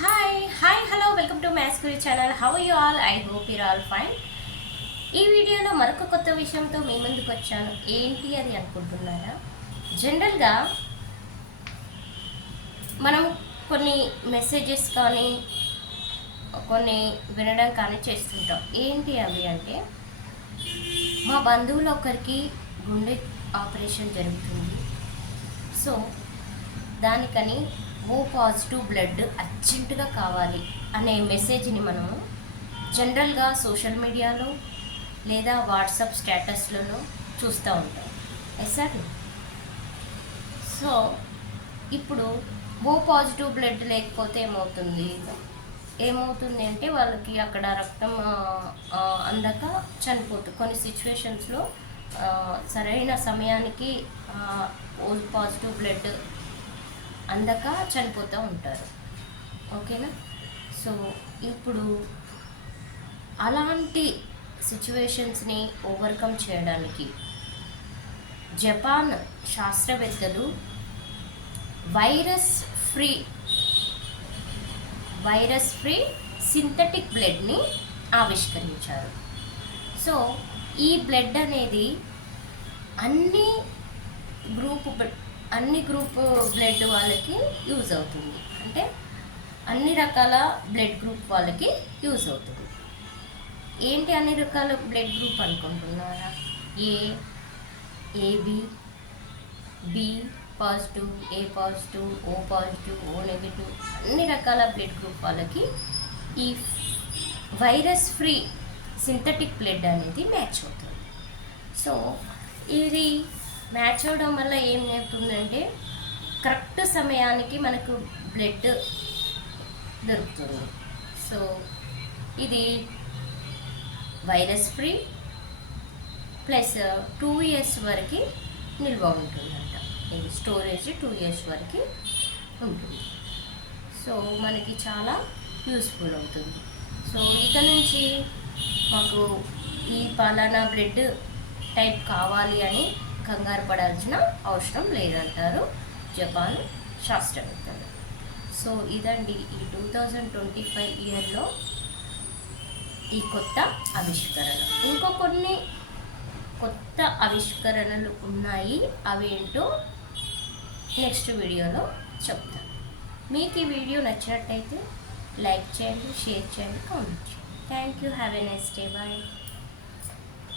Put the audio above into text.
Hi hello welcome to maths Guru channel. How you all? I hope you're all fine. ఈ వీడియోలో మరొక కొత్త విషయంతో మీ ముందుకు వచ్చాను. ఏంటి అది అనుకుంటున్నారా? జనరల్గా మనం కొన్ని మెసేజెస్ కానీ కొన్ని వినడం కానీ చేస్తుంటాం. ఏంటి అవి అంటే, మా బంధువులు ఒకరికి గుండె ఆపరేషన్ జరుగుతుంది, సో దానికని ఓ పాజిటివ్ బ్లడ్ అర్జెంటుగా కావాలి అనే మెసేజ్ని మనము జనరల్గా సోషల్ మీడియాలో లేదా వాట్సాప్ స్టేటస్లలో చూస్తూ ఉంటాం. సార్, సో ఇప్పుడు ఓ పాజిటివ్ బ్లడ్ లేకపోతే ఏమవుతుంది అంటే వాళ్ళకి అక్కడ రక్తం అందక చనిపోతుంది. కొన్ని సిచ్యువేషన్స్లో సరైన సమయానికి ఓ పాజిటివ్ బ్లడ్ అందక చనిపోతూ ఉంటారు. ఓకేనా? సో ఇప్పుడు అలాంటి సిచ్యువేషన్స్ని ఓవర్కమ్ చేయడానికి జపాన్ శాస్త్రవేత్తలు వైరస్ ఫ్రీ సింథటిక్ బ్లడ్ని ఆవిష్కరించారు. సో ఈ బ్లడ్ అనేది అన్ని గ్రూప్ బ్లడ్ వాళ్ళకి యూజ్ అవుతుంది. అంటే అన్ని రకాల బ్లడ్ గ్రూప్ వాళ్ళకి యూజ్ అవుతుంది. ఏంటి అన్ని రకాల బ్లడ్ గ్రూప్ అనుకుంటున్నారా? AB, B positive, A positive, O positive, O negative, అన్ని రకాల బ్లడ్ గ్రూప్ వాళ్ళకి ఈ వైరస్ ఫ్రీ సింథటిక్ బ్లడ్ అనేది మ్యాచ్ అవుతుంది. సో ఇది మ్యాచ్ అవడం వల్ల ఏం అవుతుందంటే కరెక్ట్ సమయానికి మనకు బ్లడ్ దొరుకుతుంది. సో ఇది వైరస్ ఫ్రీ ప్లస్ 2 years వరకు నిల్వ ఉంటుందంట. ఇది స్టోరేజ్ 2 years వరకు ఉంటుంది. సో మనకి చాలా యూస్ఫుల్ అవుతుంది. సో ఇక నుంచి మాకు ఈ పలానా బ్లడ్ టైప్ కావాలి అని కంగారు పడాల్సిన అవసరం లేదంటారు జపాన్ శాస్త్రవేత్తలు. సో ఇదండి ఈ 2025 ఇయర్లో ఈ కొత్త ఆవిష్కరణ. ఇంకో కొన్ని కొత్త ఆవిష్కరణలు ఉన్నాయి, అవేంటో నెక్స్ట్ వీడియోలో చెప్తాను. మీకు ఈ వీడియో నచ్చినట్టయితే లైక్ చేయండి, షేర్ చేయండి, కామెంట్ చేయండి. Thank you. Have a nice day. Bye.